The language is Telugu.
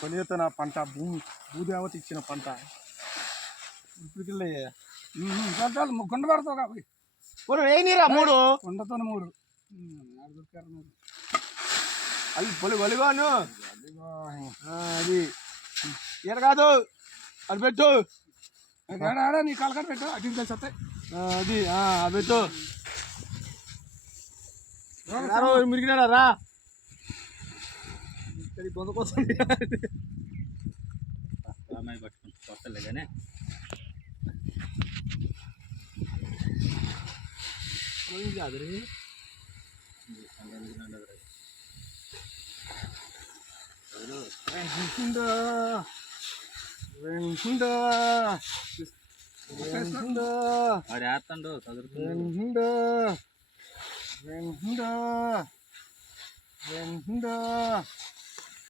కొనితో నా పంట భూదేవత ఇచ్చిన పంట ఇప్పటికెళ్ళి కొండ పడతావు కాబట్టి ఏనిరా 3 కొండతో 3 అది బలిగాను అది ఈడ కాదు అది పెట్టు ఆడ నీ కాలకాడ పెట్టు అటు కలిసి వస్తాయి అది అది పెట్టు మురిగినాడా రా బొంద కోసం పట్టుకుని కొత్తలే కానీ వాడు వేస్తాడు చదువుకుంటూ